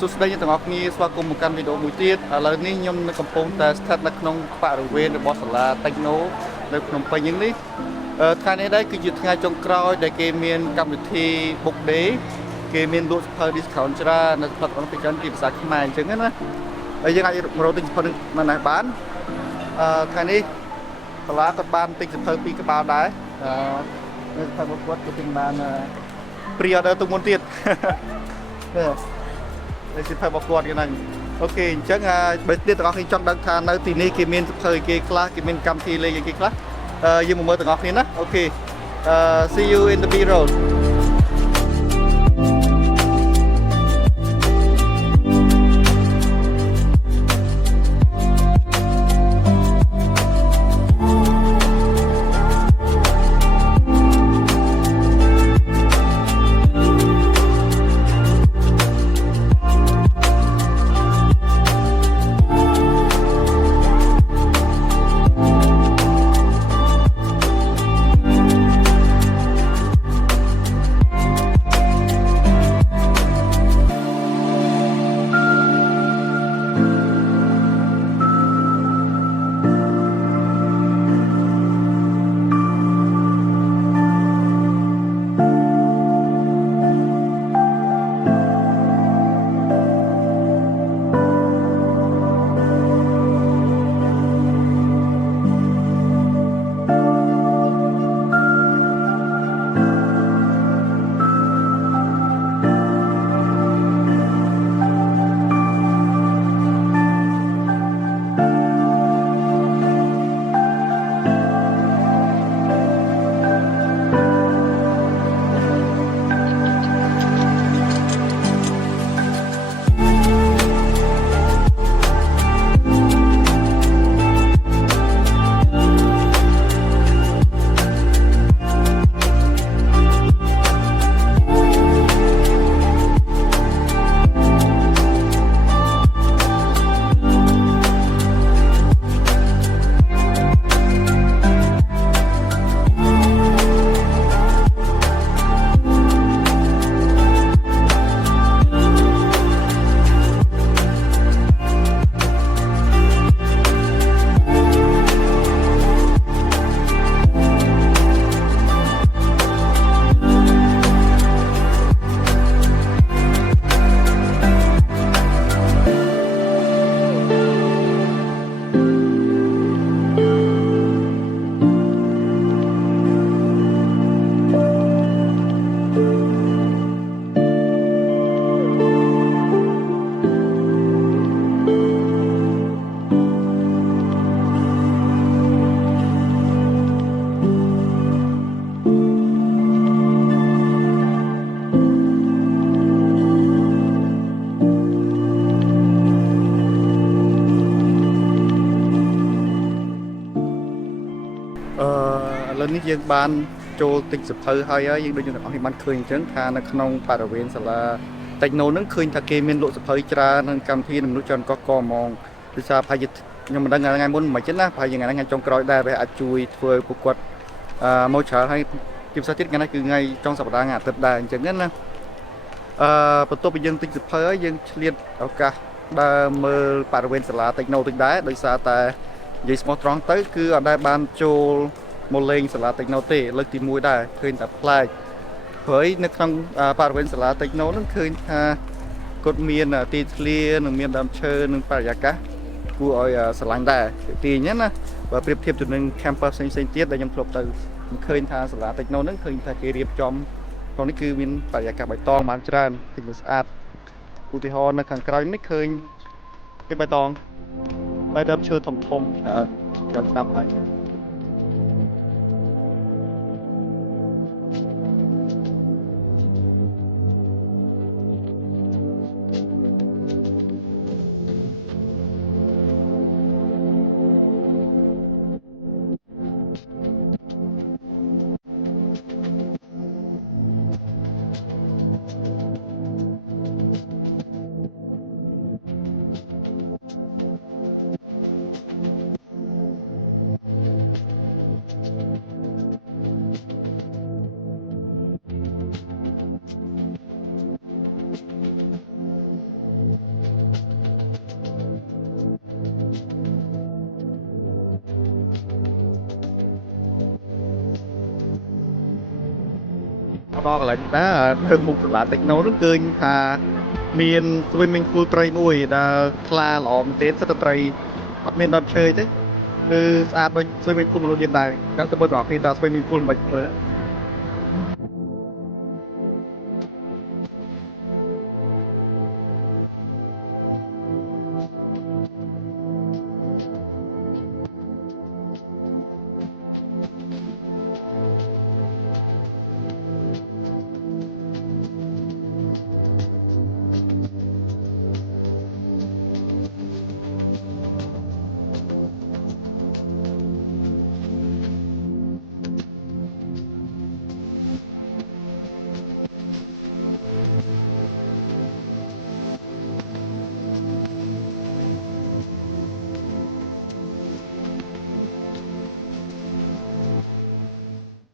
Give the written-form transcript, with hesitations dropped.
សួស្តីអ្នកទាំងអស់គ្នាស្វាគមន៍មកកាន់វីដេអូមួយទៀតឥឡូវនេះខ្ញុំនៅកំពុងតែស្ថិតនៅក្នុងបរិវេណរបស់សាលា Techno នៅភ្នំពេញនេះថ្ងៃនេះដែរគឺជាថ្ងៃចុងក្រោយដែលគេមានកម្មវិធី Book Day គេមានលក់សៀវភៅ discount ច្រើននៅផ្លិតរបស់ពីភាសាខ្មែរអញ្ចឹងណាហើយយើងអាចមករកទិញសៀវភៅនៅណាបានថ្ងៃនេះសាលាក៏បានទិញសៀវភៅពីរក្បាលដែរនៅសៀវភៅរបស់គាត់ក៏ទិញបានpre-order ទុកមុនទៀតនេះសិភៅរបស់គាត់ហ្នឹងអូខេអញ្ចឹងបើទៀតទាំងអស់គ្នាចង់ដឹងថានៅទីនេះគេមានសិភៅគេខ្លះគេមានកម្មវិធីលេងគេខ្លះយើងមកមើលទាំងអស់គ្នាណាអូខេsee you in the B-rollឥឡូវនេះយើងបានចូលទិញសៀវភៅហើយយើងដូចយើងទាំងអស់គ្នាបានឃើញអញ្ចឹងថានៅក្នុងបរិវេណសាលា Techno ហ្នឹងឃើញថាគេមានលក់សៀវភៅច្រើននិងកម្មវិធីមនុស្សច្រើនកហ្មងដូចថាប្រហែលជាខ្ញុំមិនដឹងថ្ងៃមុនមិនចឹងណាប្រហែលជាថ្ងៃចុងក្រោយដែរវាអាចជួយធ្វើពួកគាត់មកច្រើនហើយជាពិសេសទៀតថ្ងៃនេះគឺថ្ងៃចុងសប្តាហ៍ថ្ងៃអាទិត្យដែរអញ្ចឹងណាបន្ទាប់ពីយើងទិញសៀវភៅហើយយើងឆ្លៀតឱកាសដើរមើលបរិវេណសាលា Techno តិចដែរដោយសារតែនិយាយស្មោះត្រង់ទៅគឺអត់ដែលបានចូលមកលេងសាលា Techno ទេលើកទី1ដែរឃើញតែប្លែកព្រោះនៅក្នុងបរិវេណសាលា Techno ហ្នឹងឃើញថាគាត់មានទីធ្លានិងមានដើមឈើនិងបរិយាកាសគួរឲ្យស្រឡាញ់ដែរទីអញ្ចឹងណាបើប្រៀបធៀបទៅនឹង campus ផ្សេងៗទៀតដែលខ្ញុំធ្លាប់ទៅឃើញថាសាលា Techno ហ្នឹងឃើញថាគេរៀបចំក្នុងនេះគឺមានបរិយាកាសបៃតងបានច្រើនឃើញស្អាតឧទាហរណ៍នៅខាងក្រោយនេះឃើញគេបៃតងបែរដើមឈើធំៗចាំស្ដាប់ហើយ ឥ កន្លែងណានៅមុខសាលាតិចណូនោះឃើញថាមាន swimming pool ត្រីមួយដែលថ្លាល្អមែនទេសិតតែត្រីអត់មានដុតឈើទេគឺស្អាតដូច swimming pool មនុស្សយើងដែរអញ្ចឹងទៅមើលបងប្អូនថា swimming pool មិនមើល